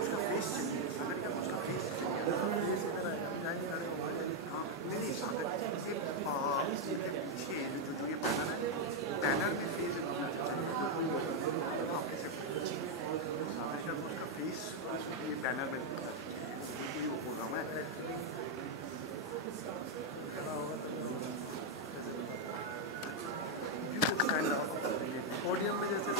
उसका फेस चाहिए, सागर का उसका फेस चाहिए। नहीं नहीं, सागर के पीछे जो ये बैनर है, बैनर में फेस होना चाहिए। हाँ, ऐसे सागर का उसका फेस ये बैनर में दिखता है, ये वो बोल रहा हूँ मैं। पोडियम में जैसे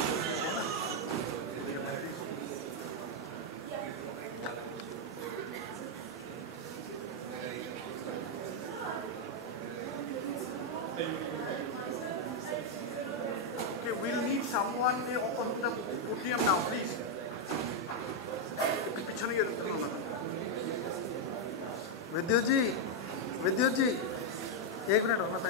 Okay, we'll need someone on the podium now, please. पीछे नहीं विद्युत जी 1 मिनट होना था।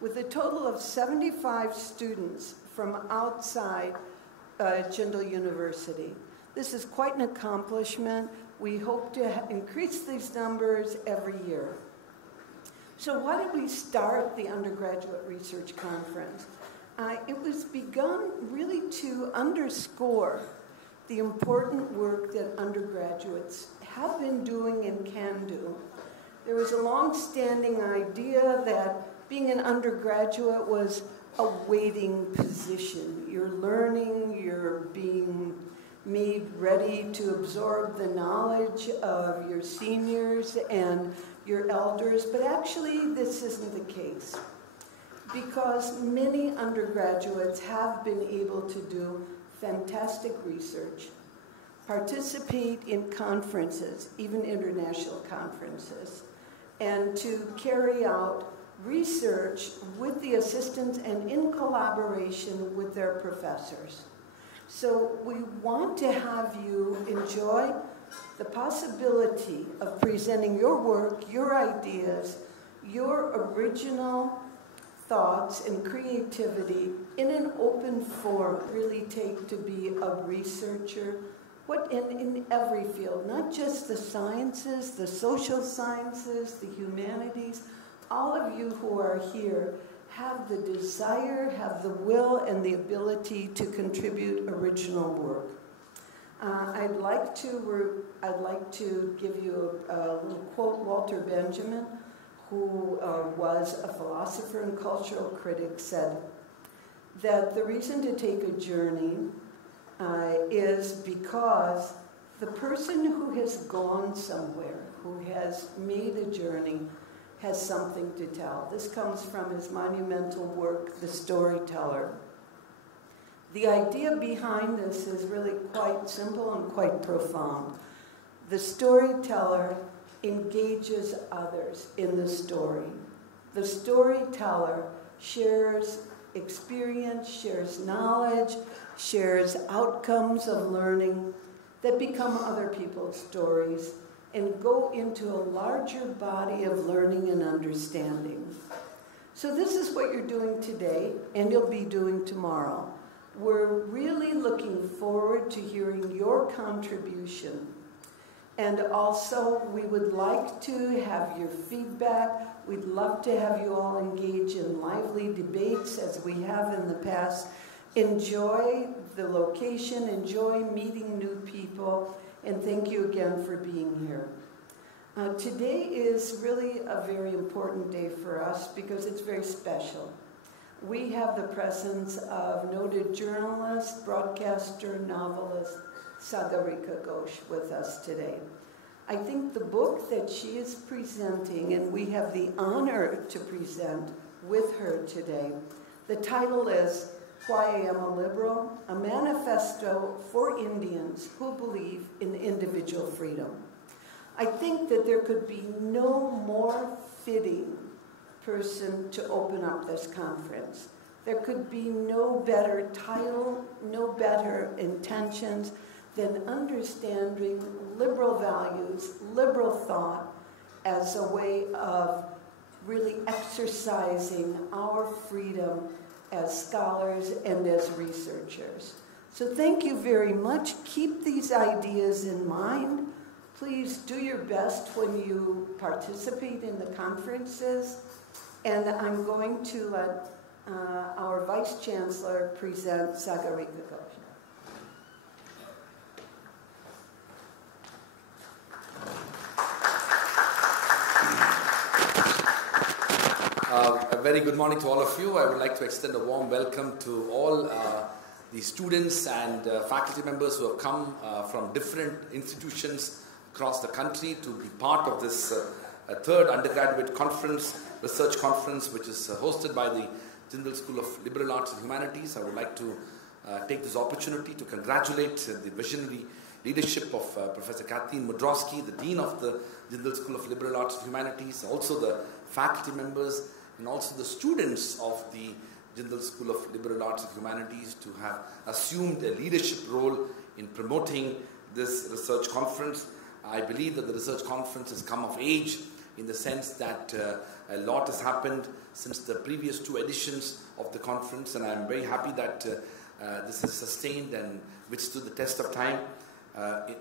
with a total of 75 students from outside Jindal University. This is quite an accomplishment. We hope to increase these numbers every year. So why did we start the Undergraduate Research Conference? It was begun really to underscore the important work that undergraduates have been doing and can do. There was a long-standing idea that being an undergraduate was a waiting position. You're learning, you're being made ready to absorb the knowledge of your seniors and your elders, but actually this isn't the case, because many undergraduates have been able to do fantastic research, participate in conferences, even international conferences, and to carry out research with the assistants and in collaboration with their professors. So we want to have you enjoy the possibility of presenting your work, your ideas, your original thoughts and creativity in an open forum. Really take to be a researcher, in every field, not just the sciences, the social sciences, the humanities. All of you who are here have the desire, have the will, and the ability to contribute original work. I'd like to give you a little quote. Walter Benjamin, who was a philosopher and cultural critic, said that the reason to take a journey is because the person who has gone somewhere, who has made a journey, has something to tell. This comes from his monumental work, The Storyteller. The idea behind this is really quite simple and quite profound. The storyteller engages others in the story. The storyteller shares experience, shares knowledge, shares outcomes of learning that become other people's stories and go into a larger body of learning and understanding. So this is what you're doing today, and you'll be doing tomorrow. We're really looking forward to hearing your contribution. And also, we would like to have your feedback. We'd love to have you all engage in lively debates as we have in the past. Enjoy the location, enjoy meeting new people, and thank you again for being here. Today is really a very important day for us because it's very special. We have the presence of noted journalist, broadcaster, novelist, Sagarika Ghosh with us today. I think the book that she is presenting, and we have the honor to present with her today, the title is Why I Am a Liberal, a Manifesto for Indians Who Believe in Individual Freedom. I think that there could be no more fitting person to open up this conference. There could be no better title, no better intentions than understanding liberal values, liberal thought as a way of really exercising our freedom as scholars and as researchers. So thank you very much. Keep these ideas in mind. Please do your best when you participate in the conferences. And I'm going to let our Vice Chancellor present Sagarika Ghosh. A very good morning to all of you. I would like to extend a warm welcome to all the students and faculty members who have come from different institutions across the country to be part of this third undergraduate conference, research conference, which is hosted by the Jindal School of Liberal Arts and Humanities. I would like to take this opportunity to congratulate the visionary leadership of Professor Kathleen Mudrowski, the Dean of the Jindal School of Liberal Arts and Humanities, also the faculty members, and also the students of the Jindal School of Liberal Arts and Humanities to have assumed a leadership role in promoting this research conference. I believe that the research conference has come of age in the sense that a lot has happened since the previous 2 editions of the conference, and I'm very happy that this is sustained and withstood the test of time.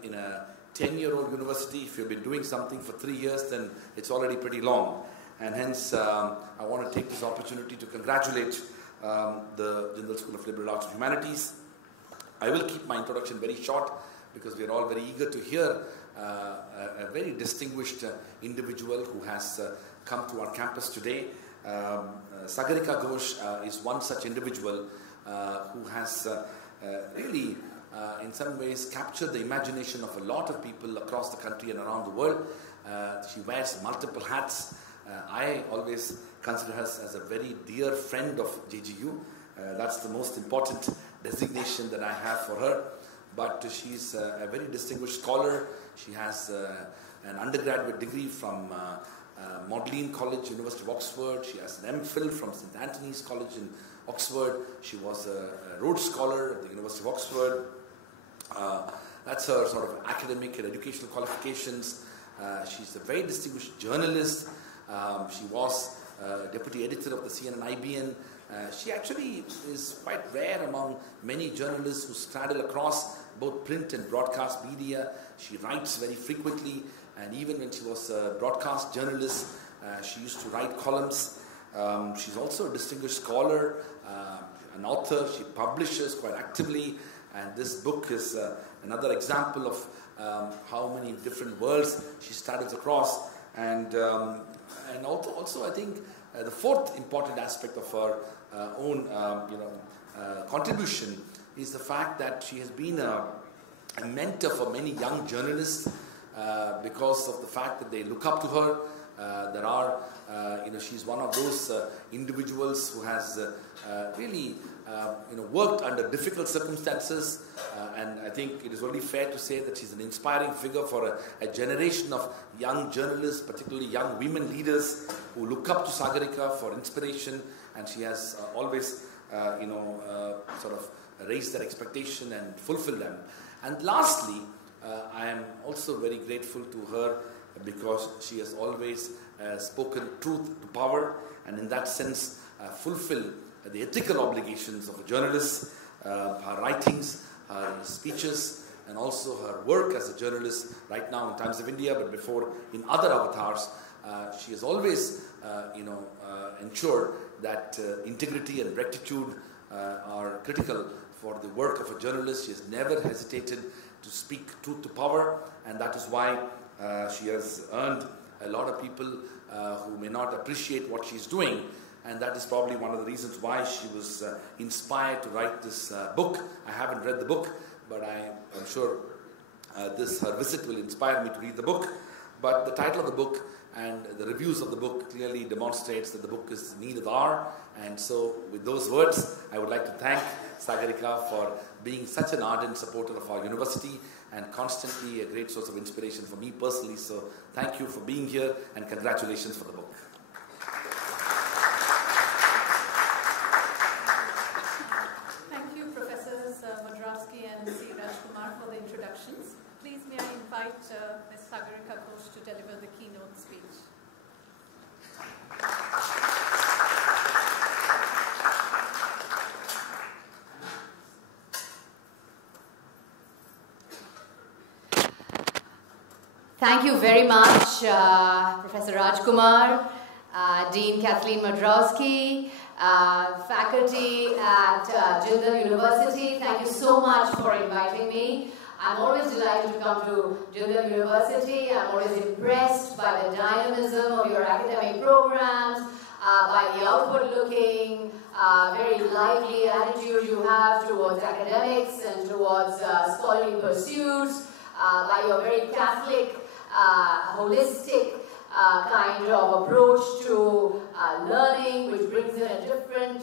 In a 10-year-old university, if you've been doing something for 3 years, then it's already pretty long. And hence, I want to take this opportunity to congratulate the Jindal School of Liberal Arts and Humanities. I will keep my introduction very short because we are all very eager to hear a very distinguished individual who has come to our campus today. Sagarika Ghosh is one such individual who has really in some ways captured the imagination of a lot of people across the country and around the world. She wears multiple hats. I always consider her as a very dear friend of JGU. That's the most important designation that I have for her. But she's a very distinguished scholar. She has an undergraduate degree from Magdalene College, University of Oxford. She has an MPhil from St. Anthony's College in Oxford. She was a Rhodes Scholar at the University of Oxford. That's her sort of academic and educational qualifications. She's a very distinguished journalist. She was deputy editor of the CNN-IBN. She actually is quite rare among many journalists who straddle across both print and broadcast media. She writes very frequently, and even when she was a broadcast journalist, she used to write columns. She's also a distinguished scholar, an author. She publishes quite actively, and this book is another example of how many different worlds she straddles across. And also I think the fourth important aspect of her own contribution is the fact that she has been a mentor for many young journalists because of the fact that they look up to her. She's one of those individuals who has really worked under difficult circumstances, and I think it is only fair to say that she's an inspiring figure for a generation of young journalists, particularly young women leaders who look up to Sagarika for inspiration, and she has always sort of raised their expectation and fulfilled them. And lastly, I am also very grateful to her because she has always spoken truth to power, and in that sense fulfilled the ethical obligations of a journalist. Her writings, her speeches, and also her work as a journalist right now in Times of India, but before in other avatars, she has always ensured that integrity and rectitude are critical for the work of a journalist. She has never hesitated to speak truth to power, and that is why she has earned a lot of people who may not appreciate what she's doing, and that is probably one of the reasons why she was inspired to write this book. I haven't read the book, but I'm sure her visit will inspire me to read the book. But the title of the book and the reviews of the book clearly demonstrates that the book is in need of the hour. And so with those words, I would like to thank Sagarika for being such an ardent supporter of our university and constantly a great source of inspiration for me personally. So thank you for being here, and congratulations for the book. Thank you, Professors Modravsky and C. Rajkumar, for the introductions. Please may I invite Ms. Sagarika Ghosh to deliver the keynote speech. Thank you very much, Professor Rajkumar, Dean Kathleen Modravsky, faculty at Jindal University. Thank you so much for inviting me. I'm always delighted to come to Jindal University. I'm always impressed by the dynamism of your academic programs, by the outward-looking, very lively attitude you have towards academics and towards scholarly pursuits, by your very Catholic, holistic kind of approach to learning, which brings in a different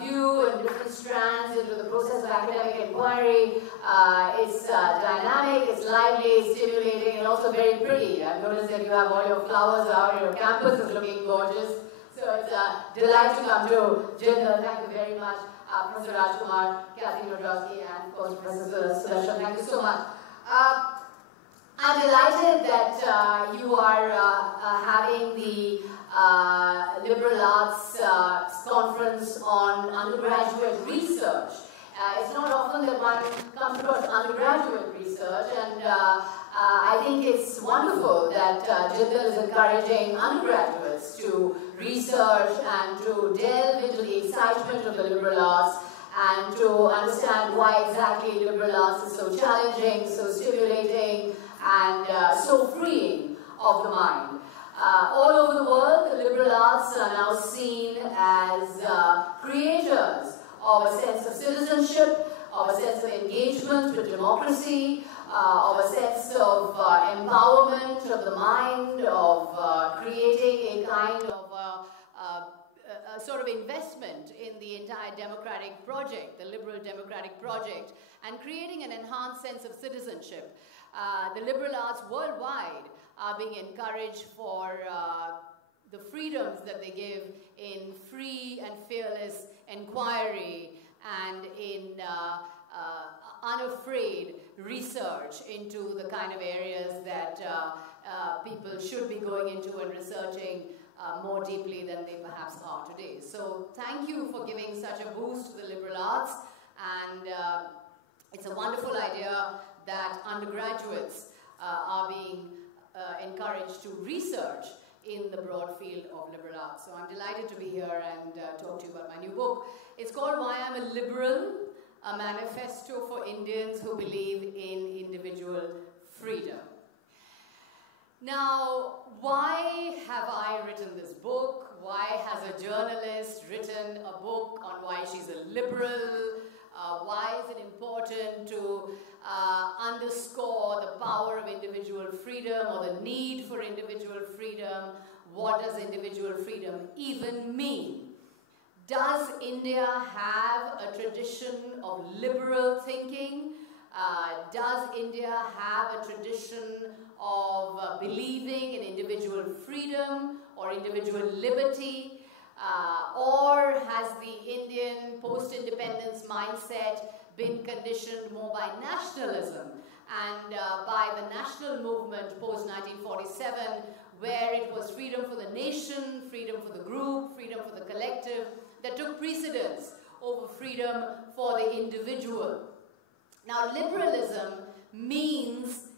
view and different strands into the process of academic inquiry. It's dynamic, it's lively, it's stimulating, and also very pretty. I've noticed that you have all your flowers out, your campus is looking gorgeous. So it's a delight to come to Jindal. Thank you very much, Professor Rajkumar, Kathleen Modravsky, and of course Professor Sudarshan. Thank you so much. I'm delighted that you are having the Liberal Arts Conference on undergraduate research. It's not often that one comes across undergraduate research, and I think it's wonderful that Jindal is encouraging undergraduates to research and to delve into the excitement of the liberal arts and to understand why exactly liberal arts is so challenging, so stimulating, and so freeing of the mind. All over the world, the liberal arts are now seen as creators of a sense of citizenship, of a sense of engagement with democracy, of a sense of empowerment of the mind, of creating a kind of a sort of investment in the entire democratic project, the liberal democratic project, and creating an enhanced sense of citizenship. The liberal arts worldwide are being encouraged for the freedoms that they give in free and fearless inquiry and in unafraid research into the kind of areas that people should be going into and researching more deeply than they perhaps are today. So thank you for giving such a boost to the liberal arts, and it's a wonderful idea that undergraduates are being encouraged to research in the broad field of liberal arts. So I'm delighted to be here and talk to you about my new book. It's called Why I'm a Liberal, a manifesto for Indians who believe in individual freedom. Now, why have I written this book? Why has a journalist written a book on why she's a liberal? Why is it important to underscore the power of individual freedom or the need for individual freedom? What does individual freedom even mean? Does India have a tradition of liberal thinking? Does India have a tradition of believing in individual freedom or individual liberty? Or has the Indian post-independence mindset been conditioned more by nationalism and by the national movement post-1947, where it was freedom for the nation, freedom for the group, freedom for the collective, that took precedence over freedom for the individual? Now, liberalism means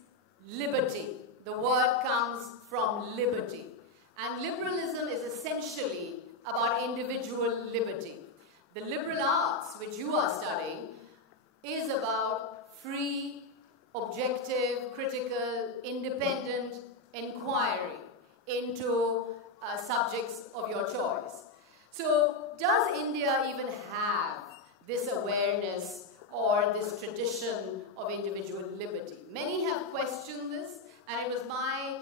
liberty. The word comes from liberty. And liberalism is essentially about individual liberty. The liberal arts, which you are studying, is about free, objective, critical, independent inquiry into subjects of your choice. So, does India even have this awareness or this tradition of individual liberty? Many have questioned this, and it was my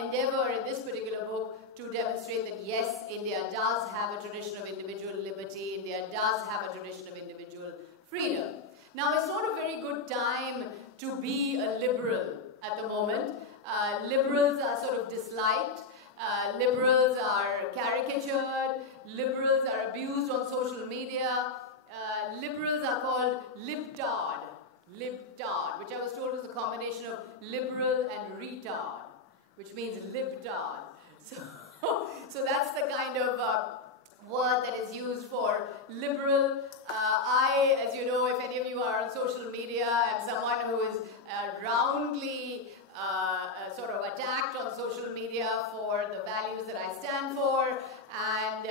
endeavor in this particular book to demonstrate that yes, India does have a tradition of individual liberty, India does have a tradition of individual freedom. Now, it's not a very good time to be a liberal at the moment. Liberals are sort of disliked, liberals are caricatured, liberals are abused on social media, liberals are called libtard, which I was told was a combination of liberal and retard, which means libtard. So that's the kind of word that is used for liberal. I, as you know, if any of you are on social media, am someone who is roundly sort of attacked on social media for the values that I stand for, and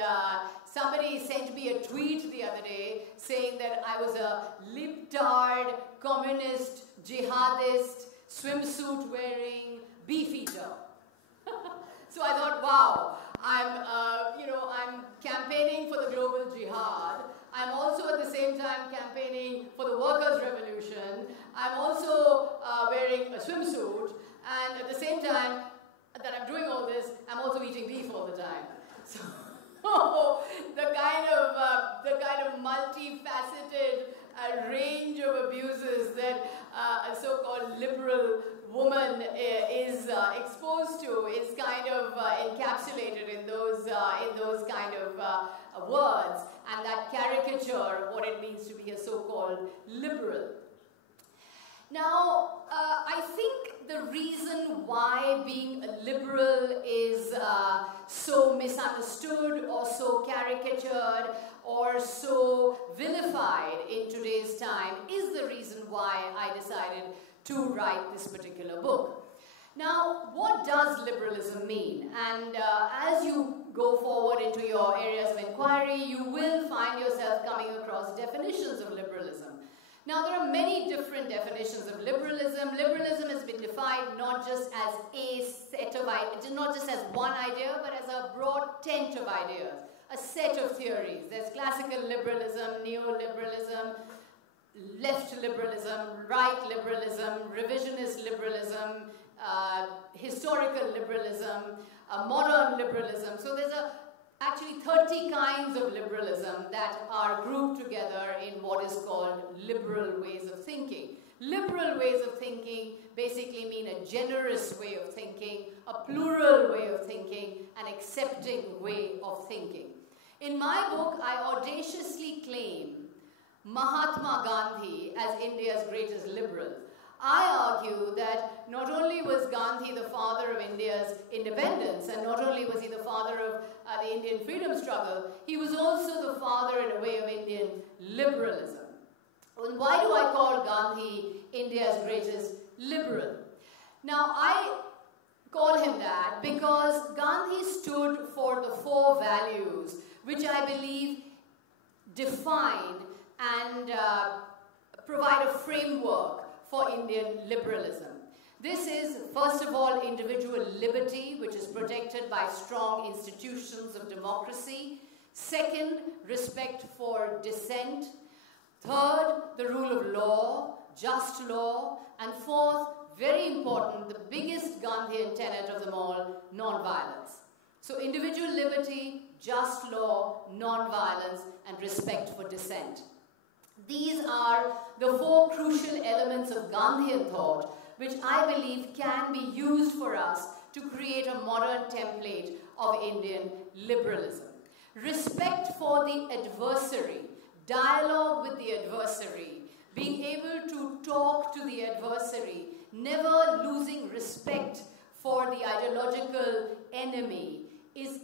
somebody sent me a tweet the other day saying that I was a libtard, communist, jihadist, swimsuit wearing beefeater. So I thought, wow, I'm campaigning for the global jihad. I'm also at the same time campaigning for the workers' revolution. I'm also wearing a swimsuit, and at the same time that I'm doing all this, I'm also eating beef all the time. So the kind of multifaceted range of abuses that a so-called liberal woman is exposed to is kind of encapsulated in those kind of words, and that caricature what it means to be a so-called liberal. Now, I think the reason why being a liberal is so misunderstood or so caricatured or so vilified in today's time is the reason why I decided to write this particular book. Now, what does liberalism mean? And as you go forward into your areas of inquiry, you will find yourself coming across definitions of liberalism. Now, there are many different definitions of liberalism. Liberalism has been defined not just as a set of ideas, not just as one idea, but as a broad tent of ideas, a set of theories. There's classical liberalism, neoliberalism, left liberalism, right liberalism, revisionist liberalism, historical liberalism, modern liberalism. So there's actually 30 kinds of liberalism that are grouped together in what is called liberal ways of thinking. Liberal ways of thinking basically mean a generous way of thinking, a plural way of thinking, an accepting way of thinking. In my book, I audaciously claim Mahatma Gandhi as India's greatest liberal. I argue that not only was Gandhi the father of India's independence, and not only was he the father of the Indian freedom struggle, he was also the father, in a way, of Indian liberalism. And why do I call Gandhi India's greatest liberal? Now, I call him that because Gandhi stood for the 4 values which I believe define and provide a framework for Indian liberalism. This is, first of all, individual liberty, which is protected by strong institutions of democracy. Second, respect for dissent. Third, the rule of law, just law. And fourth, very important, the biggest Gandhian tenet of them all, non-violence. So individual liberty, just law, non-violence, and respect for dissent. These are the 4 crucial elements of Gandhian thought, which I believe can be used for us to create a modern template of Indian liberalism. Respect for the adversary, dialogue with the adversary, being able to talk to the adversary, never losing respect for the ideological enemy is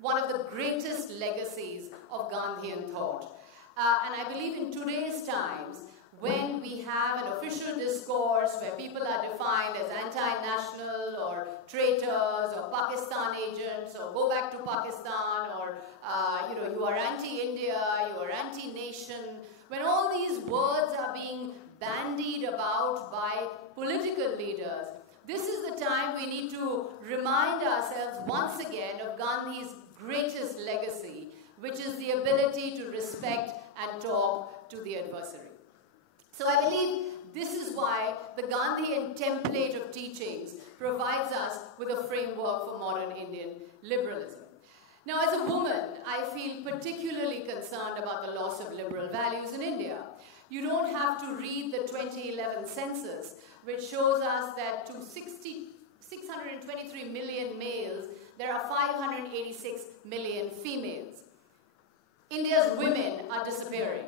one of the greatest legacies of Gandhian thought. And I believe in today's times, when we have an official discourse where people are defined as anti-national or traitors or Pakistan agents or go back to Pakistan or you are anti-India, you are anti-nation, when all these words are being bandied about by political leaders, this is the time we need to remind ourselves once again of Gandhi's greatest legacy, which is the ability to respect and talk to the adversary. So I believe this is why the Gandhian template of teachings provides us with a framework for modern Indian liberalism. Now, as a woman, I feel particularly concerned about the loss of liberal values in India. You don't have to read the 2011 census, which shows us that to 623 million males, there are 586 million females. India's women are disappearing.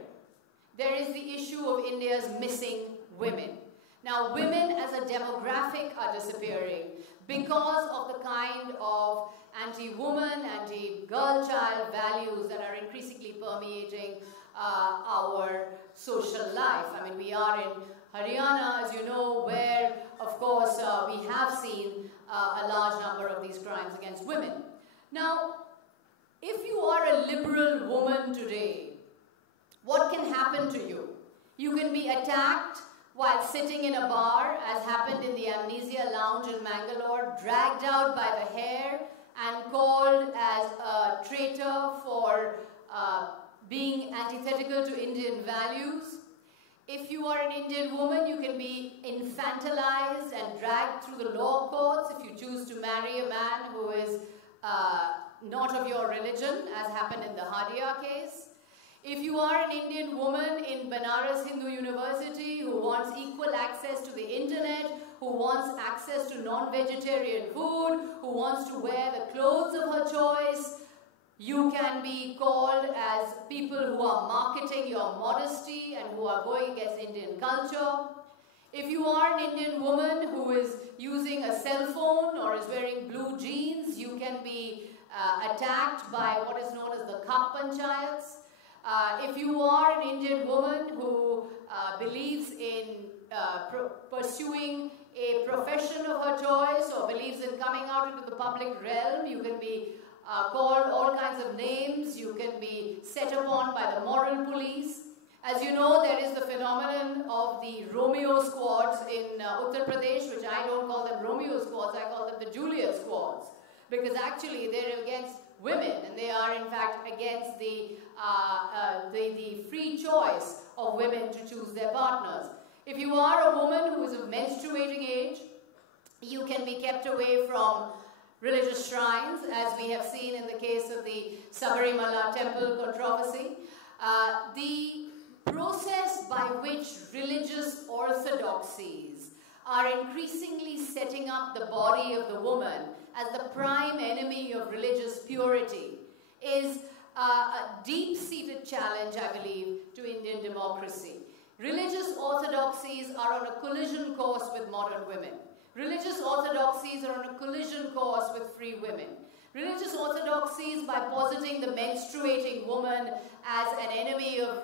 There is the issue of India's missing women. Now, women as a demographic are disappearing because of the kind of anti-woman, anti-girl-child values that are increasingly permeating our social life. I mean, we are in Haryana, as you know, where, of course, we have seen a large number of these crimes against women. Now, if you are a liberal woman today, what can happen to you? You can be attacked while sitting in a bar, as happened in the Amnesia Lounge in Mangalore, dragged out by the hair and called as a traitor for being antithetical to Indian values. If you are an Indian woman, you can be infantilized and dragged through the law courts if you choose to marry a man who is not of your religion, as happened in the Hadia case. If you are an Indian woman in Banaras Hindu University who wants equal access to the internet, who wants access to non-vegetarian food, who wants to wear the clothes of her choice, you can be called as people who are marketing your modesty and who are going against Indian culture. If you are an Indian woman who is using a cell phone or is wearing blue jeans, you can be attacked by what is known as the Khap Panchayats. If you are an Indian woman who believes in pursuing a profession of her choice or believes in coming out into the public realm, you can be called all kinds of names, you can be set upon by the moral police. As you know, there is the phenomenon of the Romeo squads in Uttar Pradesh, which I don't call them Romeo squads, I call them the Juliet squads, because actually they're against women and they are in fact against the free choice of women to choose their partners. If you are a woman who is of menstruating age, you can be kept away from religious shrines, as we have seen in the case of the Sabarimala temple controversy. The process by which religious orthodoxies are increasingly setting up the body of the woman as the prime enemy of religious purity is a deep-seated challenge, I believe, to Indian democracy. Religious orthodoxies are on a collision course with modern women. Religious orthodoxies are on a collision course with free women. Religious orthodoxies, by positing the menstruating woman as an enemy of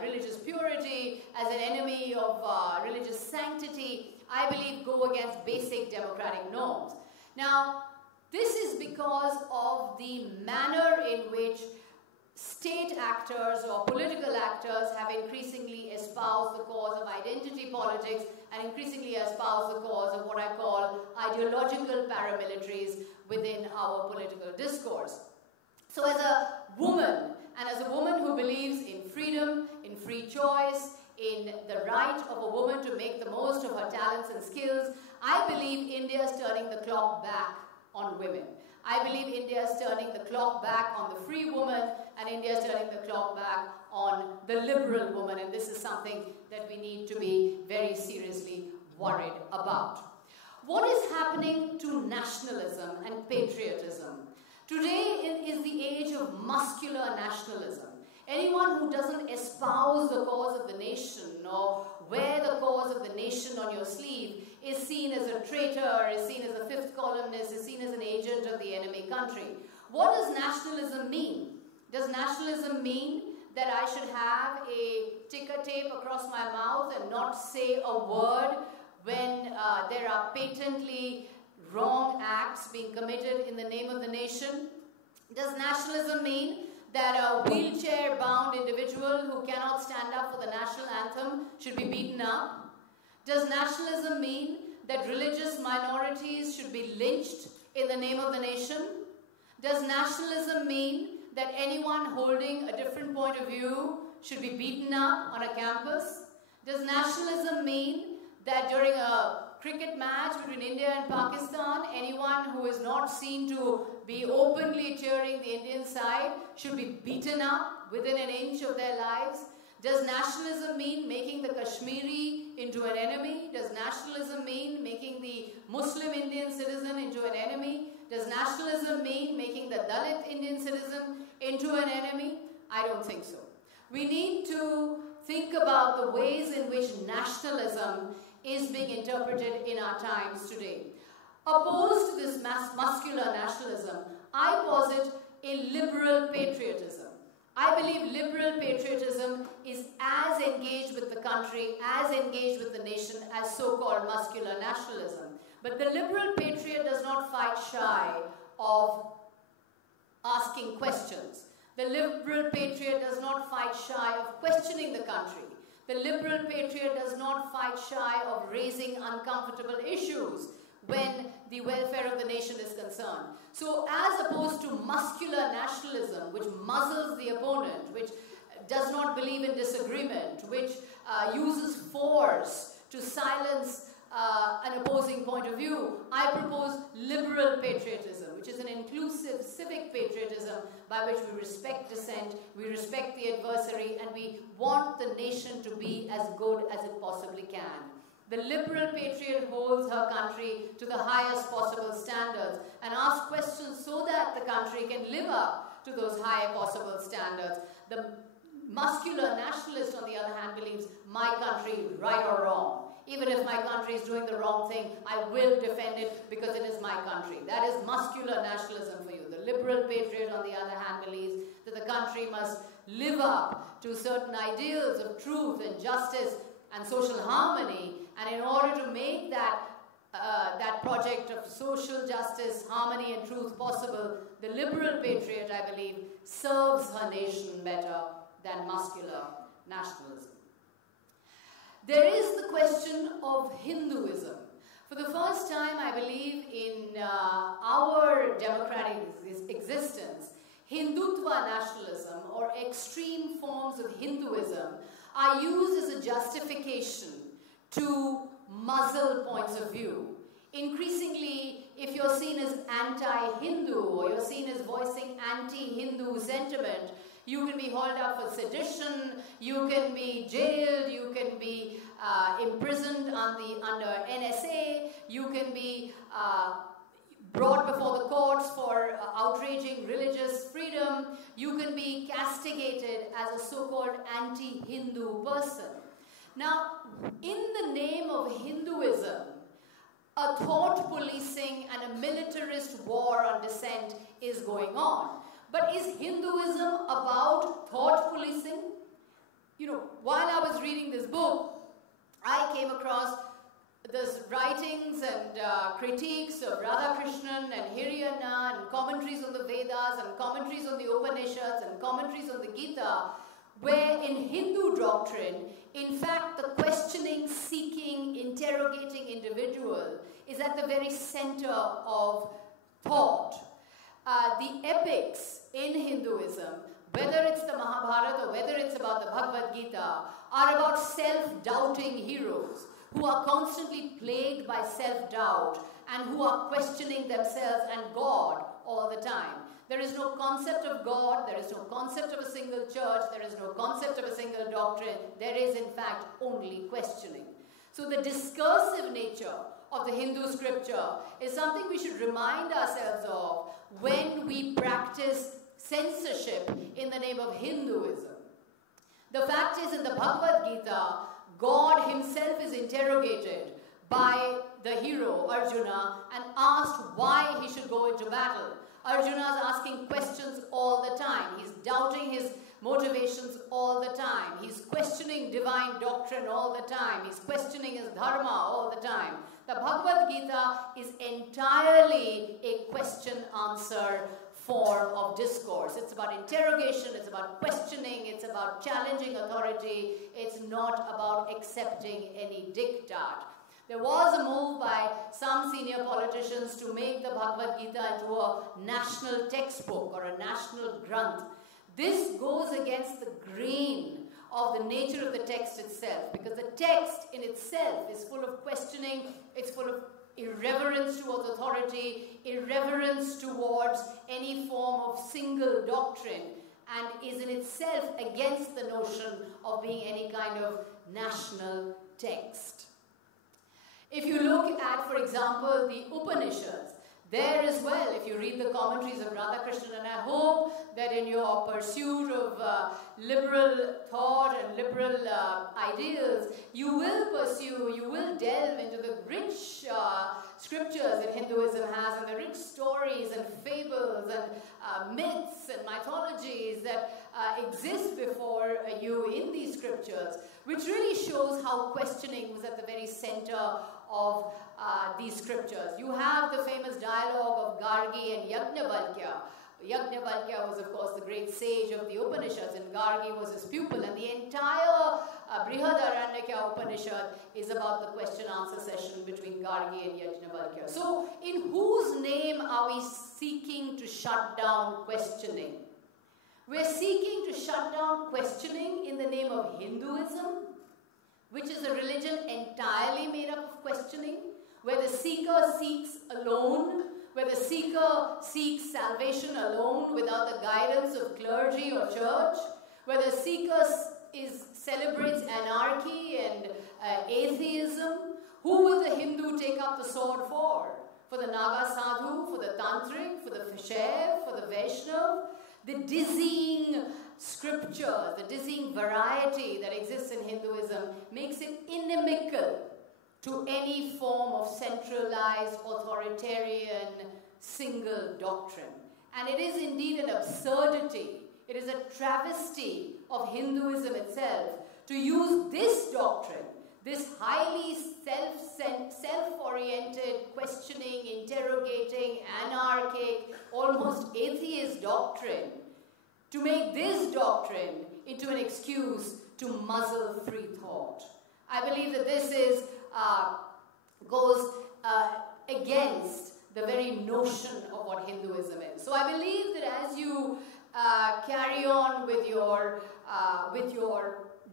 religious purity, as an enemy of religious sanctity, I believe go against basic democratic norms. Now, this is because of the manner in which state actors or political actors have increasingly espoused the cause of identity politics and increasingly espoused the cause of what I call ideological paramilitaries within our political discourse. So as a woman, and as a woman who believes in freedom, in free choice, in the right of a woman to make the most of her talents and skills, I believe India is turning the clock back on women. I believe India is turning the clock back on the free woman, and India is turning the clock back on the liberal woman, and this is something that we need to be very seriously worried about. What is happening to nationalism and patriotism? Today is the age of muscular nationalism. Anyone who doesn't espouse the cause of the nation or wear the cause of the nation on your sleeve is seen as a traitor, is seen as a fifth columnist, is seen as an agent of the enemy country. What does nationalism mean? Does nationalism mean that I should have a ticker tape across my mouth and not say a word when there are patently wrong acts being committed in the name of the nation? Does nationalism mean that a wheelchair-bound individual who cannot stand up for the national anthem should be beaten up? Does nationalism mean that religious minorities should be lynched in the name of the nation? Does nationalism mean that anyone holding a different point of view should be beaten up on a campus? Does nationalism mean that during a cricket match between India and Pakistan, anyone who is not seen to be openly cheering the Indian side should be beaten up within an inch of their lives? Does nationalism mean making the Kashmiri into an enemy? Does nationalism mean making the Muslim Indian citizen into an enemy? Does nationalism mean making the Dalit Indian citizen into an enemy? I don't think so. We need to think about the ways in which nationalism is being interpreted in our times today. Opposed to this muscular nationalism, I posit a liberal patriotism. I believe liberal patriotism is as engaged with the country, as engaged with the nation as so-called muscular nationalism. But the liberal patriot does not fight shy of asking questions. The liberal patriot does not fight shy of questioning the country. The liberal patriot does not fight shy of raising uncomfortable issues when the welfare of the nation is concerned. So as opposed to muscular nationalism, which muzzles the opponent, which does not believe in disagreement, which uses force to silence an opposing point of view, I propose liberal patriotism, which is an inclusive civic patriotism by which we respect dissent, we respect the adversary, and we want the nation to be as good as it possibly can. The liberal patriot holds her country to the highest possible standards and asks questions so that the country can live up to those high possible standards. The muscular nationalist, on the other hand, believes my country, right or wrong. Even if my country is doing the wrong thing, I will defend it because it is my country. That is muscular nationalism for you. The liberal patriot, on the other hand, believes that the country must live up to certain ideals of truth and justice and social harmony. And in order to make that project of social justice, harmony and truth possible, the liberal patriot, I believe, serves her nation better than muscular nationalism. There is the question of Hinduism. For the first time, I believe, in our democratic existence, Hindutva nationalism or extreme forms of Hinduism are used as a justification to muzzle points of view. Increasingly, if you're seen as anti-Hindu or you're seen as voicing anti-Hindu sentiment, you can be hauled up for sedition, you can be jailed, you can be imprisoned under NSA, you can be brought before the courts for outraging religious freedom, you can be castigated as a so-called anti-Hindu person. Now, in the name of Hinduism, a thought policing and a militarist war on dissent is going on. But is Hinduism about thought policing? You know, while I was reading this book, I came across the writings and critiques of Radhakrishnan and Hirayana and commentaries on the Vedas and commentaries on the Upanishads and commentaries on the Gita, where in Hindu doctrine, in fact, the questioning, seeking, interrogating individual is at the very center of thought. The epics in Hinduism, whether it's the Mahabharata or whether it's about the Bhagavad Gita, are about self-doubting heroes who are constantly plagued by self-doubt and who are questioning themselves and God all the time. There is no concept of God, there is no concept of a single church, there is no concept of a single doctrine. There is, in fact, only questioning. So the discursive nature of the Hindu scripture is something we should remind ourselves of when we practice censorship in the name of Hinduism. The fact is, in the Bhagavad Gita, God himself is interrogated by the hero, Arjuna, and asked why he should go into battle. Arjuna is asking questions all the time. He's doubting his motivations all the time. He's questioning divine doctrine all the time. He's questioning his dharma all the time. The Bhagavad Gita is entirely a question-answer form of discourse. It's about interrogation, it's about questioning, it's about challenging authority, it's not about accepting any diktat. There was a move by some senior politicians to make the Bhagavad Gita into a national textbook or a national granth. This goes against the grain of the nature of the text itself, because the text in itself is full of questioning, it's full of irreverence towards authority, irreverence towards any form of single doctrine, and is in itself against the notion of being any kind of national text. If you look at, for example, the Upanishads, there as well, if you read the commentaries of Radhakrishnan, and I hope that in your pursuit of liberal thought and liberal ideals, you will delve into the rich scriptures that Hinduism has, and the rich stories and fables and myths and mythologies that exist before you in these scriptures, which really shows how questioning was at the very center of these scriptures. You have the famous dialogue of Gargi and Yajnavalkya. Yajnavalkya was, of course, the great sage of the Upanishads, and Gargi was his pupil. And the entire Brihadaranyaka Upanishad is about the question-answer session between Gargi and Yajnavalkya. So, in whose name are we seeking to shut down questioning? We're seeking to shut down questioning in the name of Hinduism, which is a religion entirely made up of questioning, where the seeker seeks alone, where the seeker seeks salvation alone without the guidance of clergy or church, where the seeker celebrates anarchy and atheism. Who will the Hindu take up the sword for? For the Naga Sadhu, for the Tantric, for the Shaiv, for the Vaishnav? The dizzying scripture, the dizzying variety that exists in Hinduism makes it inimical to any form of centralized, authoritarian, single doctrine. And it is indeed an absurdity, it is a travesty of Hinduism itself to use this doctrine, this highly self-oriented, questioning, interrogating, anarchic, almost atheist doctrine, to make this doctrine into an excuse to muzzle free thought. I believe that this is, goes against the very notion of what Hinduism is. So I believe that as you carry on with your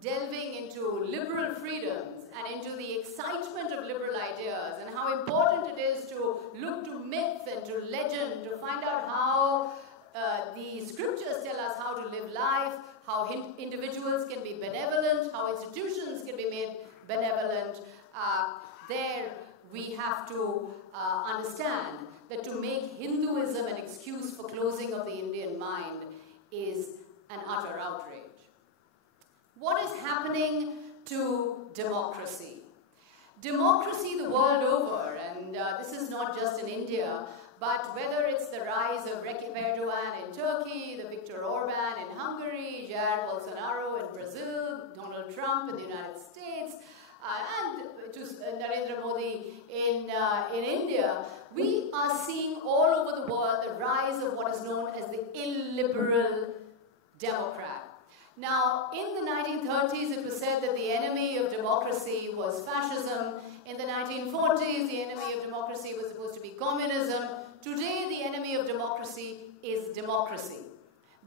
delving into liberal freedoms and into the excitement of liberal ideas and how important it is to look to myth and to legend to find out how the scriptures tell us how to live life, how individuals can be benevolent, how institutions can be made benevolent, there we have to understand that to make Hinduism an excuse for closing of the Indian mind is an utter outrage. What is happening to democracy? Democracy the world over, and this is not just in India, but whether it's the rise of Erdogan in Turkey, the Viktor Orban in Hungary, Jair Bolsonaro in Brazil, Donald Trump in the United States, and to Narendra Modi in India, we are seeing all over the world the rise of what is known as the illiberal democrat. Now, in the 1930s, it was said that the enemy of democracy was fascism. In the 1940s, the enemy of democracy was supposed to be communism. Today, the enemy of democracy is democracy.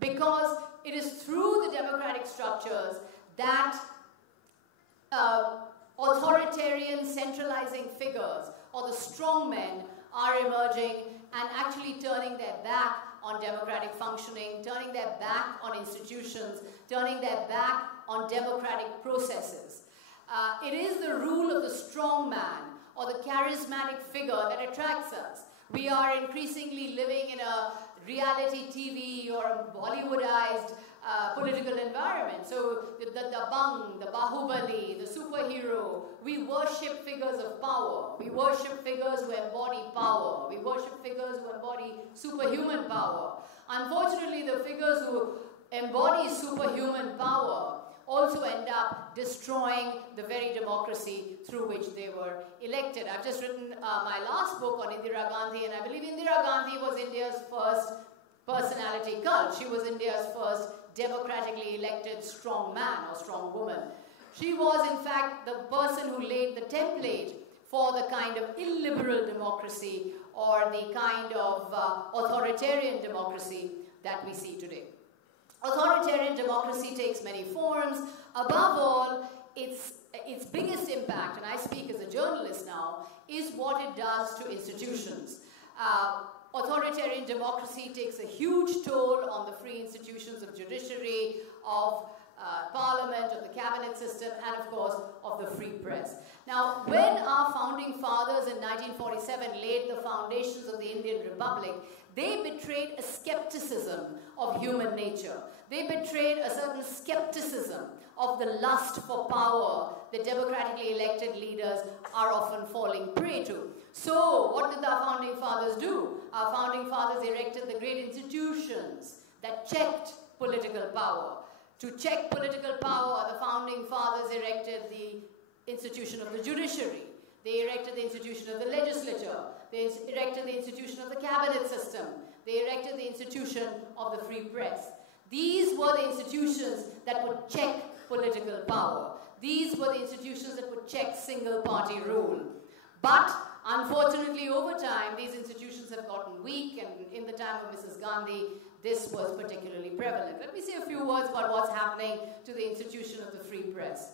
Because it is through the democratic structures that authoritarian, centralizing figures, or the strongmen, are emerging and actually turning their back on democratic functioning, turning their back on institutions, turning their back on democratic processes. It is the rule of the strong man or the charismatic figure that attracts us. We are increasingly living in a reality TV or a Bollywoodized political environment. So the Dabang, the Bahubali, the superhero, we worship figures of power. We worship figures who embody power. We worship figures who embody superhuman power. Unfortunately, the figures who embody superhuman power also end up destroying the very democracy through which they were elected. I've just written my last book on Indira Gandhi, and I believe Indira Gandhi was India's first personality cult. She was India's first democratically elected strong man or strong woman. She was, in fact, the person who laid the template for the kind of illiberal democracy or the kind of authoritarian democracy that we see today. Authoritarian democracy takes many forms. Above all, its biggest impact, and I speak as a journalist now, is what it does to institutions. Authoritarian democracy takes a huge toll on the free institutions of judiciary, of parliament, of the cabinet system, and of course of the free press. Now, when our founding fathers in 1947 laid the foundations of the Indian Republic, they betrayed a skepticism of human nature. They betrayed a certain skepticism of the lust for power that democratically elected leaders are often falling prey to. So, what did our founding fathers do? Our founding fathers erected the great institutions that checked political power. To check political power, the founding fathers erected the institution of the judiciary. They erected the institution of the legislature. They erected the institution of the cabinet system. They erected the institution of the free press. These were the institutions that would check political power. These were the institutions that would check single-party rule. But, unfortunately, over time, these institutions have gotten weak, and in the time of Mrs. Gandhi, this was particularly prevalent. Let me say a few words about what's happening to the institution of the free press.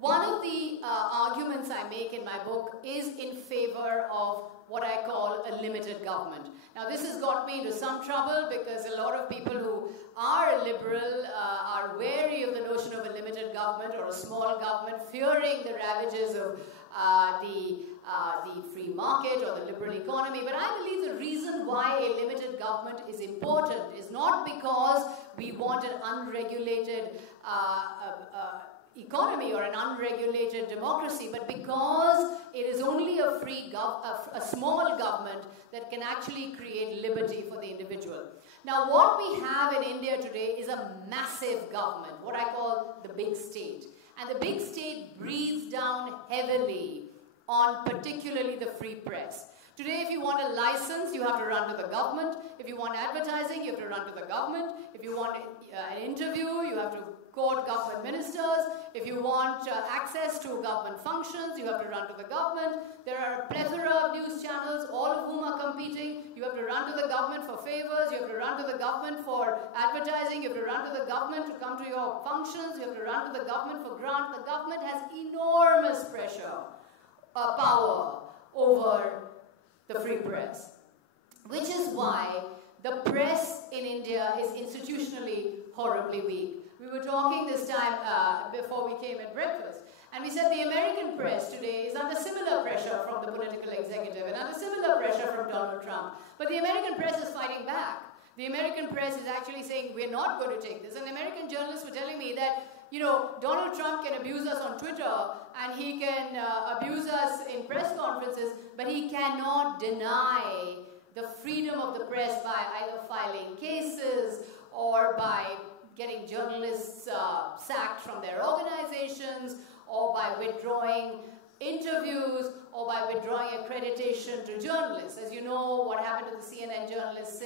One of the arguments I make in my book is in favor of what I call a limited government. Now, this has got me into some trouble because a lot of people who are liberal are wary of the notion of a limited government or a small government, fearing the ravages of the free market or the liberal economy. But I believe the reason why a limited government is important is not because we want an unregulated economy or an unregulated democracy, but because it is only a a small government that can actually create liberty for the individual. Now, what we have in India today is a massive government, what I call the big state. And the big state breathes down heavily on particularly the free press. Today, if you want a license, you have to run to the government. If you want advertising, you have to run to the government. If you want an interview, you have to court government ministers. If you want access to government functions, you have to run to the government. There are a plethora of news channels, all of whom are competing. You have to run to the government for favors. You have to run to the government for advertising. You have to run to the government to come to your functions. You have to run to the government for grant. The government has enormous power over the free press, which is why the press in India is institutionally horribly weak. We were talking this time before we came at breakfast, and we said the American press today is under similar pressure from the political executive and under similar pressure from Donald Trump. But the American press is fighting back. The American press is actually saying, we're not going to take this. And the American journalists were telling me that, you know, Donald Trump can abuse us on Twitter and he can abuse us in press conferences, but he cannot deny the freedom of the press by either filing cases or by getting journalists sacked from their organizations, or by withdrawing interviews, or by withdrawing accreditation to journalists. As you know, what happened to the CNN journalist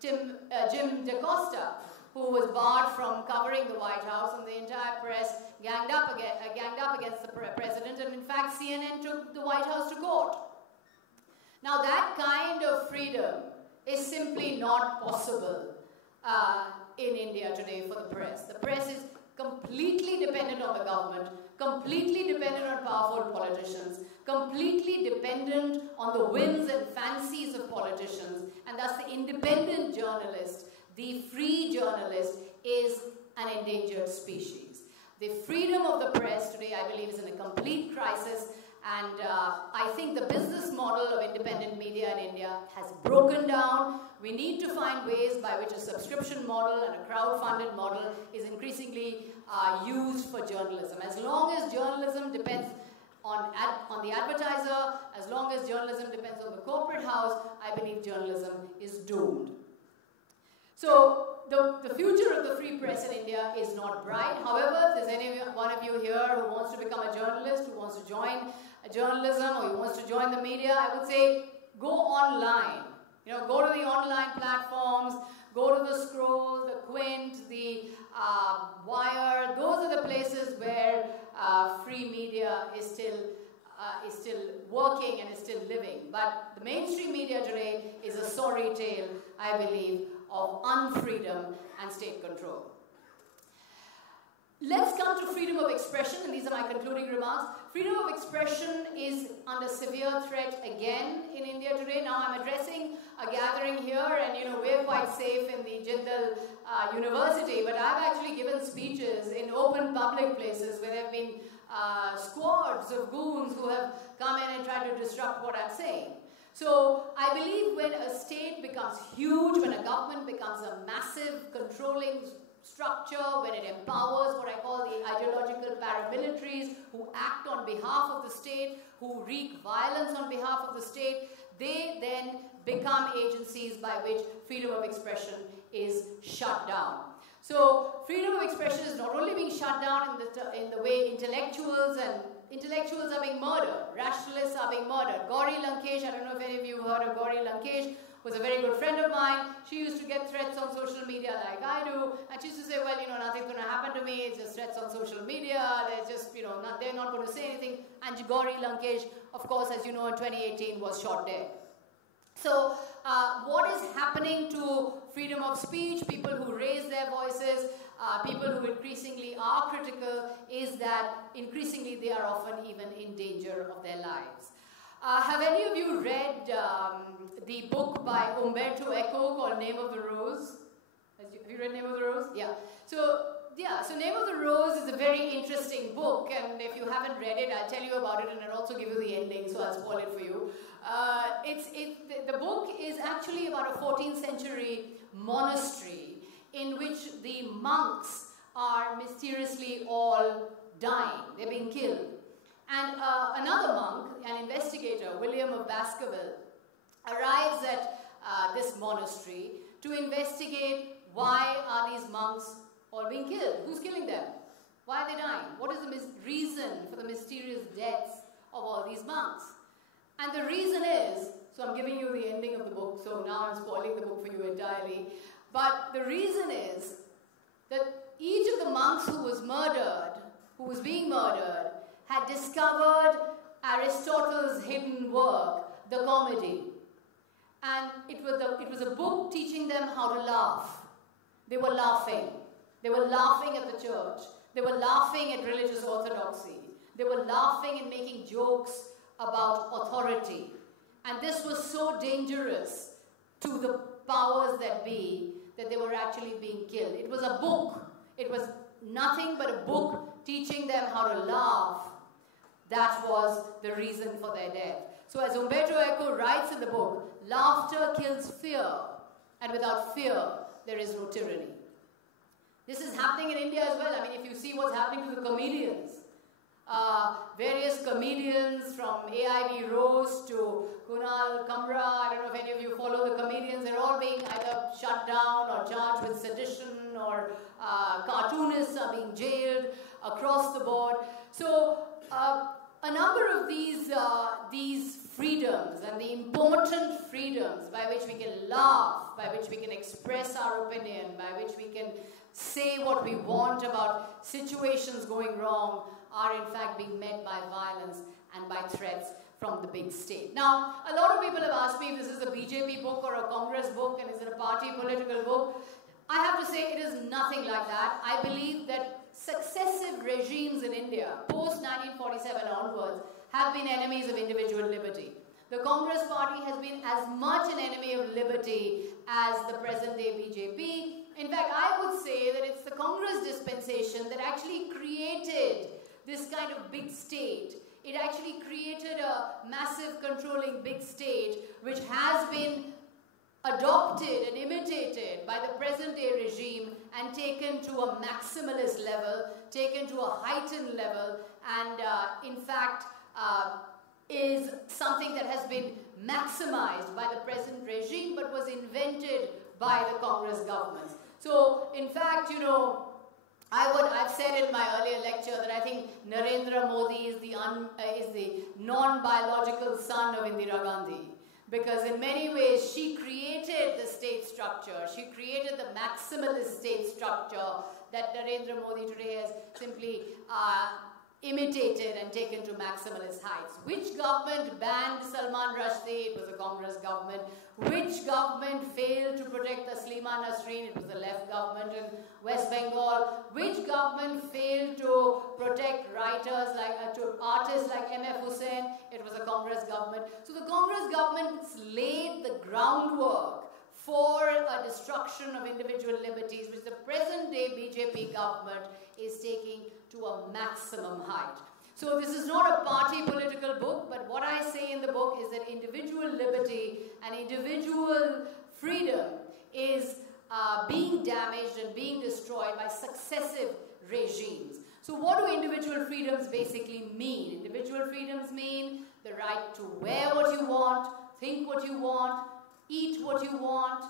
Jim DaCosta, who was barred from covering the White House, and the entire press ganged up against the president, and in fact CNN took the White House to court. Now that kind of freedom is simply not possible in India today for the press. The press is completely dependent on the government, completely dependent on powerful politicians, completely dependent on the whims and fancies of politicians, and thus the independent journalist, the free journalist, is an endangered species. The freedom of the press today, I believe, is in a complete crisis, and I think the business model of independent media in India has broken down. We need to find ways by which a subscription model and a crowd-funded model is increasingly used for journalism. As long as journalism depends on the advertiser, as long as journalism depends on the corporate house, I believe journalism is doomed. So the future of the free press in India is not bright. However, if there's any one of you here who wants to become a journalist, who wants to join journalism, or who wants to join the media, I would say go online. You know, go to the online platforms, go to the Scroll, the Quint, the Wire. Those are the places where free media is still working and is still living. But the mainstream media today is a sorry tale, I believe, of unfreedom and state control. Let's come to freedom of expression, and these are my concluding remarks. Freedom of expression is under severe threat again in India today. Now I'm addressing a gathering here, and you know, we're quite safe in the Jindal University, but I've actually given speeches in open public places where there have been squads of goons who have come in and tried to disrupt what I'm saying. So I believe when a state becomes huge, when a government becomes a massive controlling structure, when it empowers what I call the ideological paramilitaries who act on behalf of the state, who wreak violence on behalf of the state, they then become agencies by which freedom of expression is shut down. So freedom of expression is not only being shut down in the way intellectuals are being murdered, rationalists are being murdered. Gauri Lankesh, I don't know if any of you heard of Gauri Lankesh, was a very good friend of mine. She used to get threats on social media like I do, and she used to say, well, you know, nothing's going to happen to me, it's just threats on social media, they're just, you know, they're not going to say anything. And Gauri Lankesh, of course, as you know, in 2018 was shot dead. So what is happening to freedom of speech, people who raise their voices, people who increasingly are critical, is that increasingly they are often even in danger of their lives. Have any of you read the book by Umberto Eco called Name of the Rose? Have you read Name of the Rose? Yeah. So Name of the Rose is a very interesting book, and if you haven't read it, I'll tell you about it, and I'll also give you the ending, so I'll spoil it for you. The book is actually about a 14th century monastery in which the monks are mysteriously all dying, they're being killed. And another monk, an investigator, William of Baskerville, arrives at this monastery to investigate why are these monks all being killed? Who's killing them? Why are they dying? What is the reason for the mysterious deaths of all these monks? And the reason is, so I'm giving you the ending of the book, so now I'm spoiling the book for you entirely. But the reason is that each of the monks who was being murdered, had discovered Aristotle's hidden work, the Comedy. And it was a book teaching them how to laugh. They were laughing. They were laughing at the church. They were laughing at religious orthodoxy. They were laughing and making jokes about authority. And this was so dangerous to the powers that be that they were actually being killed. It was a book. It was nothing but a book teaching them how to laugh. That was the reason for their death. So as Umberto Eco writes in the book, laughter kills fear, and without fear, there is no tyranny. This is happening in India as well. I mean, if you see what's happening to the comedians, various comedians from AIB Rose to Kunal Kamra, I don't know if any of you follow the comedians, they're all being either shut down or charged with sedition, or cartoonists are being jailed across the board. So a number of these freedoms, and the important freedoms by which we can laugh, by which we can express our opinion, by which we can say what we want about situations going wrong, are in fact being met by violence and by threats from the big state. Now, a lot of people have asked me if this is a BJP book or a Congress book, and is it a party political book? I have to say it is nothing like that. I believe that successive regimes in India, post-1947 onwards, have been enemies of individual liberty. The Congress party has been as much an enemy of liberty as the present-day BJP. In fact, I would say that it's the Congress dispensation that actually created this kind of big state. It actually created a massive controlling big state, which has been adopted and imitated by the present-day regime and taken to a maximalist level, taken to a heightened level, and in fact is something that has been maximized by the present regime but was invented by the Congress governments. So, in fact, you know, I've said in my earlier lecture that I think Narendra Modi is the non-biological son of Indira Gandhi. Because in many ways, she created the state structure. She created the maximalist state structure that Narendra Modi today has simply imitated and taken to maximalist heights. Which government banned Salman Rushdie? It was a Congress government. Which government failed to protect Taslima Nasreen? It was the left government in West Bengal. Which government failed to protect writers to artists like M.F. Hussain? It was a Congress government. So the Congress government laid the groundwork for a destruction of individual liberties, which the present-day BJP government is taking to a maximum height. So this is not a party political book, but what I say in the book is that individual liberty and individual freedom is being damaged and being destroyed by successive regimes. So what do individual freedoms basically mean? Individual freedoms mean the right to wear what you want, think what you want, eat what you want,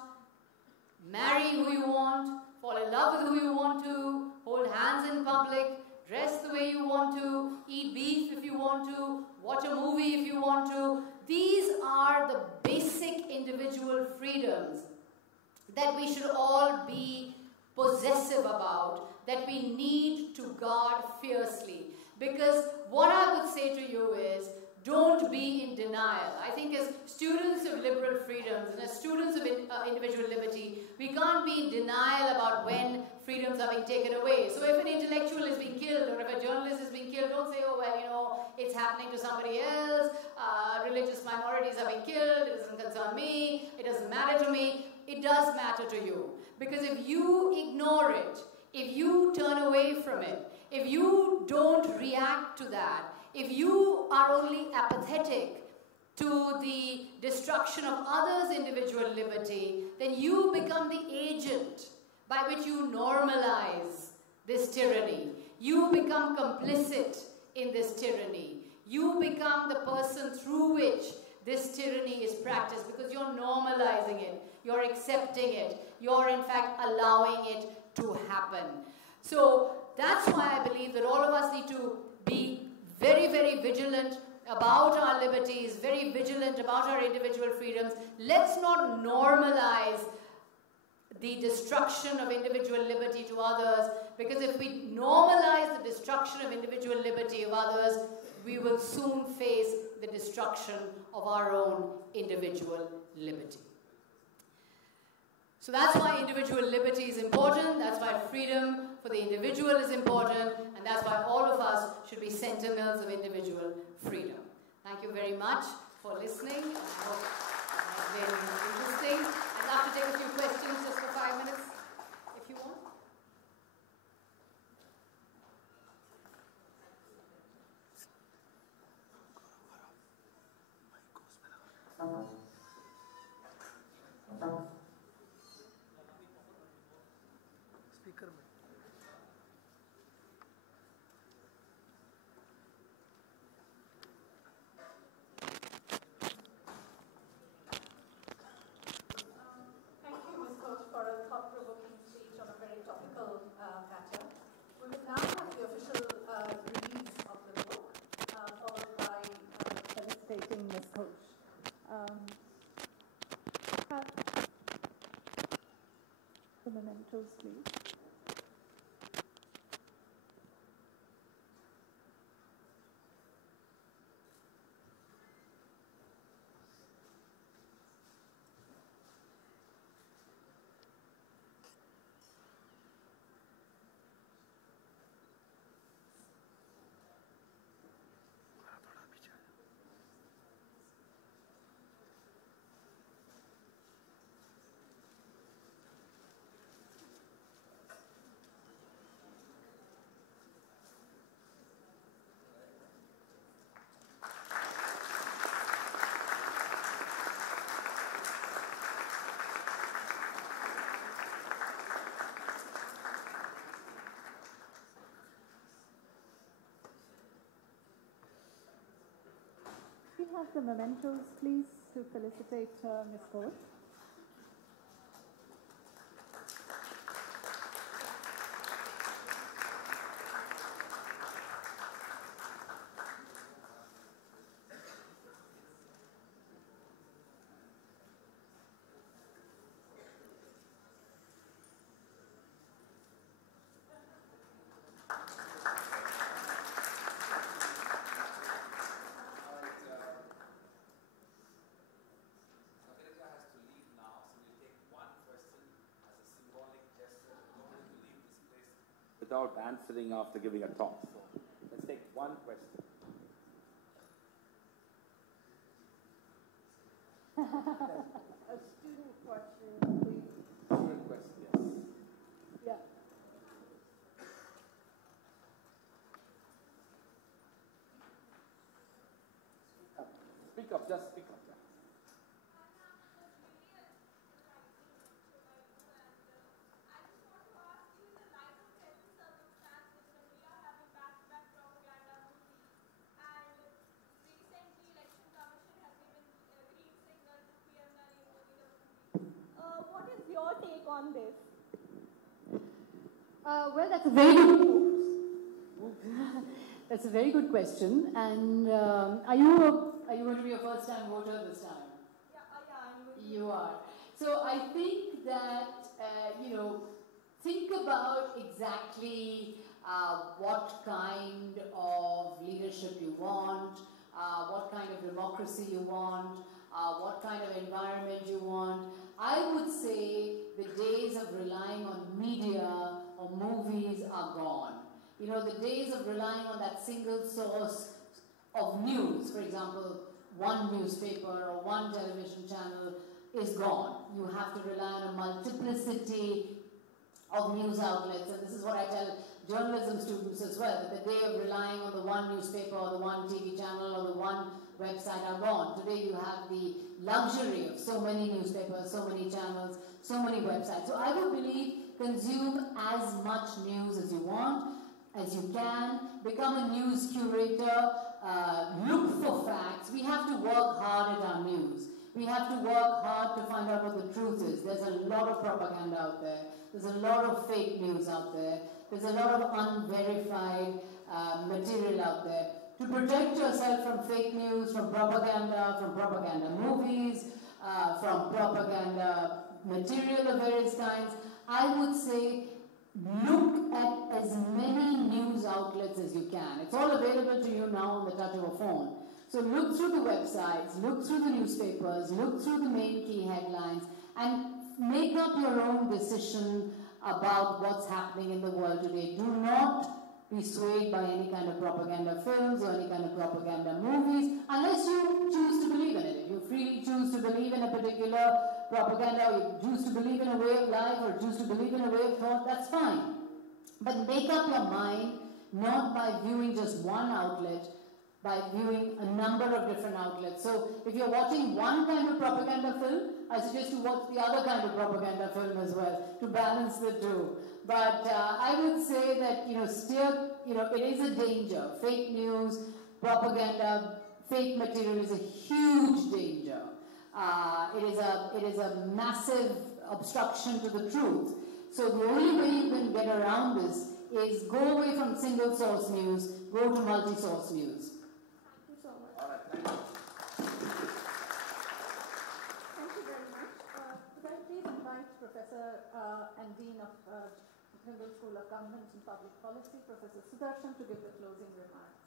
marry who you want, fall in love with who you want to, hold hands in public, dress the way you want to, eat beef if you want to, watch a movie if you want to. These are the basic individual freedoms that we should all be possessive about, that we need to guard fiercely. Because what I would say to you is, don't be in denial. I think as students of liberal freedoms and as students of individual liberty, we can't be in denial about when freedoms are being taken away. So if an intellectual is being killed or if a journalist is being killed, don't say, oh, well, you know, it's happening to somebody else, religious minorities are being killed, it doesn't concern me, it doesn't matter to me. It does matter to you. Because if you ignore it, if you turn away from it, if you don't react to that, if you are only apathetic to the destruction of others' individual liberty, then you become the agent by which you normalize this tyranny. you become complicit in this tyranny. You become the person through which this tyranny is practiced because you're normalizing it, you're accepting it, you're in fact allowing it to happen. So that's why I believe that all of us need to be very, very vigilant about our liberties, very vigilant about our individual freedoms. Let's not normalize the destruction of individual liberty to others, because if we normalize the destruction of individual liberty of others, we will soon face the destruction of our own individual liberty. So that's why individual liberty is important, that's why freedom for the individual is important, and that's why all of us should be sentinels of individual freedom. Thank you very much for listening. I hope it has been interesting. I'd love to take a few questions just for 5 minutes, if you want. Speaker में Thank you, Ms. Ghosh, for a thought-provoking speech on a very topical matter. We will now have the official release of the book, followed by felicitating Ms. Ghosh. The mementos, please. We have the mementos, please, to felicitate Ms. Ghosh. Without answering after giving a talk. So let's take one question. A student question, please. Student question, yes. Yeah. Speak up, just speak up. What is your take on this? Well, that's a very good. That's a very good question. And are you going to be a first-time voter this time? Yeah, You are. So I think that think about exactly what kind of leadership you want, what kind of democracy you want, what kind of environment you want. I would say the days of relying on media or movies are gone. You know, the days of relying on that single source of news, for example, one newspaper or one television channel is gone. You have to rely on a multiplicity of news outlets, and this is what I tell journalism students as well, that the day of relying on the one newspaper or the one TV channel or the one website are gone. Today you have the luxury of so many newspapers, so many channels, so many websites. So I would believe consume as much news as you want, as you can. Become a news curator. Look for facts. We have to work hard at our news. We have to work hard to find out what the truth is. There's a lot of propaganda out there. There's a lot of fake news out there. There's a lot of unverified material out there. To protect yourself from fake news, from propaganda movies, from propaganda material of various kinds, I would say look at as many news outlets as you can. It's all available to you now on the touch of a phone. So look through the websites, look through the newspapers, look through the main key headlines, and make up your own decision about what's happening in the world today. Do not be swayed by any kind of propaganda films or any kind of propaganda movies, unless you choose to believe in it. If you freely choose to believe in a particular propaganda, or you choose to believe in a way of life, or choose to believe in a way of thought, that's fine. But make up your mind, not by viewing just one outlet, by viewing a number of different outlets. So if you're watching one kind of propaganda film, I suggest you watch the other kind of propaganda film as well, to balance the two. But I would say that, still, it is a danger. Fake news, propaganda, fake material is a huge danger. It is a massive obstruction to the truth. So the only way you can get around this is go away from single source news, go to multi-source news. Thank you so much. All right, thank you. Thank you very much. Could I please invite Professor and Dean of Hindle School of Government and Public Policy, Professor Sudarshan, to give the closing remarks.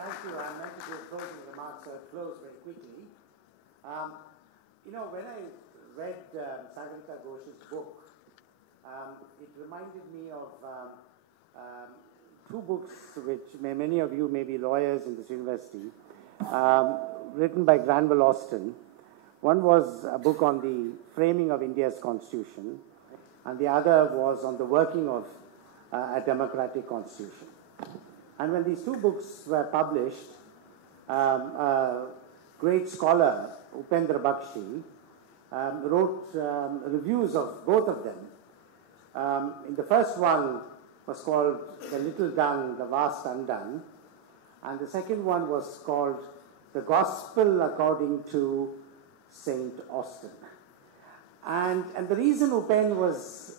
Thank you. I'd like to give closing remarks. I'll close very quickly. When I read Sagarika Ghosh's book, it reminded me of two books which many of you may be lawyers in this university, written by Granville Austin. One was a book on the framing of India's constitution, and the other was on the working of a democratic constitution. And when these two books were published, a great scholar, Upendra Bakshi, wrote reviews of both of them. In the first one was called The Little Done, The Vast Undone, and the second one was called The Gospel According to St. Austin. And the reason Upen was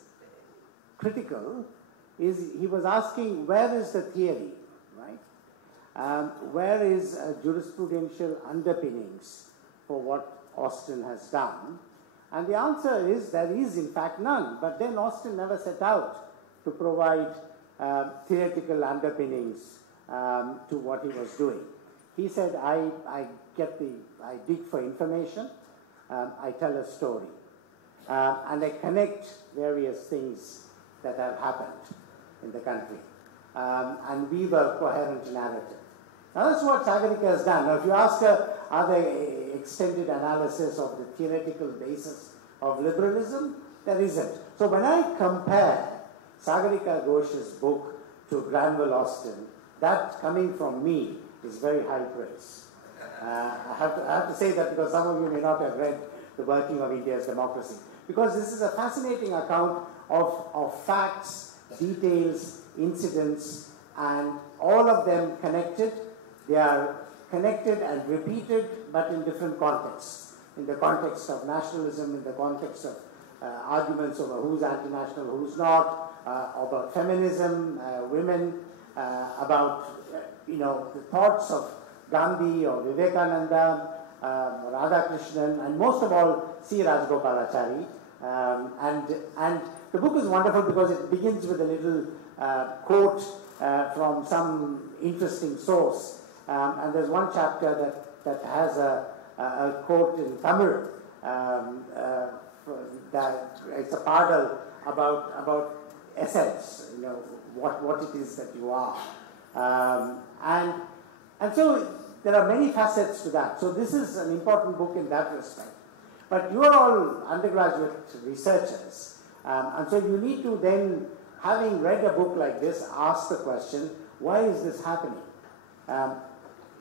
critical is he was asking, where is the theory, right? Where is jurisprudential underpinnings for what Austin has done? And the answer is there is in fact none, but then Austin never set out to provide theoretical underpinnings to what he was doing. He said, I dig for information, I tell a story, and I connect various things that have happened in the country, and weave a coherent narrative. Now that's what Sagarika has done. Now if you ask her, are there extended analysis of the theoretical basis of liberalism? There isn't. So when I compare Sagarika Ghosh's book to Granville Austin, that coming from me is very high praise. I have to say that because some of you may not have read The Working of India's Democracy, because this is a fascinating account of facts, details, incidents, and all of them connected. They are connected and repeated, but in different contexts. In the context of nationalism, in the context of arguments over who's anti-national, who's not, about feminism, women, about the thoughts of Gandhi or Vivekananda, Radhakrishnan, and most of all, C. Rajagopalachari. And the book is wonderful because it begins with a little quote from some interesting source. And there's one chapter that has a quote in Tamil that it's a paddle about essence, what it is that you are. And so there are many facets to that. So this is an important book in that respect. But you are all undergraduate researchers. And so you need to then, having read a book like this, ask the question, why is this happening?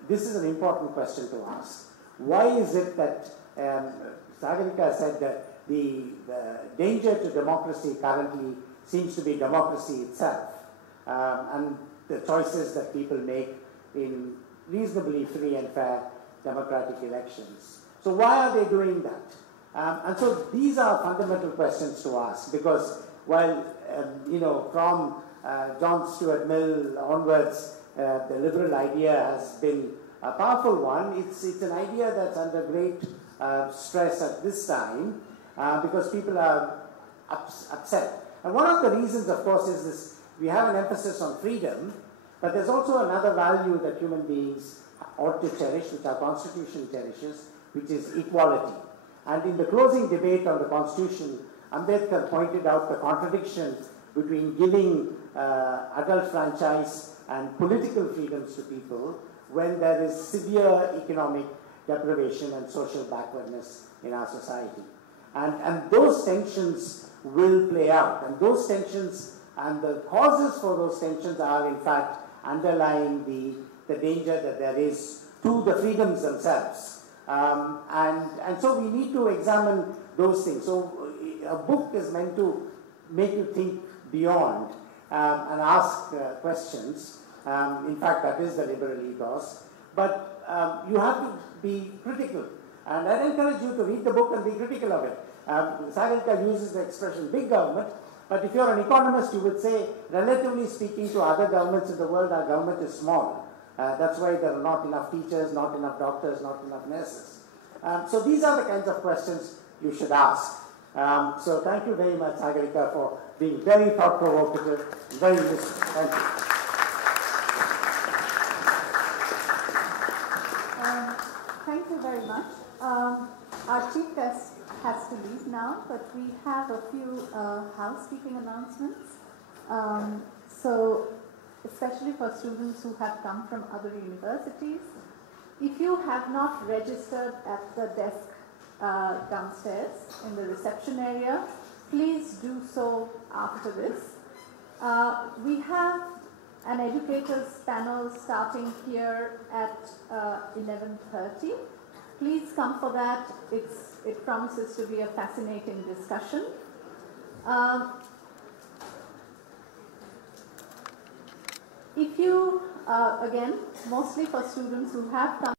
This is an important question to ask. Why is it that Sagarika said that the danger to democracy currently seems to be democracy itself, and the choices that people make in reasonably free and fair democratic elections. So why are they doing that? And so these are fundamental questions to ask, because while, from John Stuart Mill onwards, the liberal idea has been a powerful one. It's an idea that's under great stress at this time because people are upset. And one of the reasons, of course, is this: we have an emphasis on freedom, but there's also another value that human beings ought to cherish, which our Constitution cherishes, which is equality. And in the closing debate on the Constitution, Ambedkar pointed out the contradiction between giving adult franchise and political freedoms to people when there is severe economic deprivation and social backwardness in our society. And those tensions will play out. And those tensions and the causes for those tensions are, in fact, underlying the danger that there is to the freedoms themselves. And so we need to examine those things. So a book is meant to make you think beyond and ask questions. In fact, that is the liberal ethos. But you have to be critical. And I encourage you to read the book and be critical of it. Sagarika uses the expression big government, but if you're an economist, you would say, relatively speaking to other governments in the world, our government is small. That's why there are not enough teachers, not enough doctors, not enough nurses. So these are the kinds of questions you should ask. So thank you very much, Sagarika, for being very thought-provocative, very useful. Thank you. Thank you very much. Our chief guest has to leave now, but we have a few housekeeping announcements. So, especially for students who have come from other universities, if you have not registered at the desk downstairs in the reception area, please do so after this. We have an educators panel starting here at 11:30. Please come for that. It promises to be a fascinating discussion. If you, again, mostly for students who have come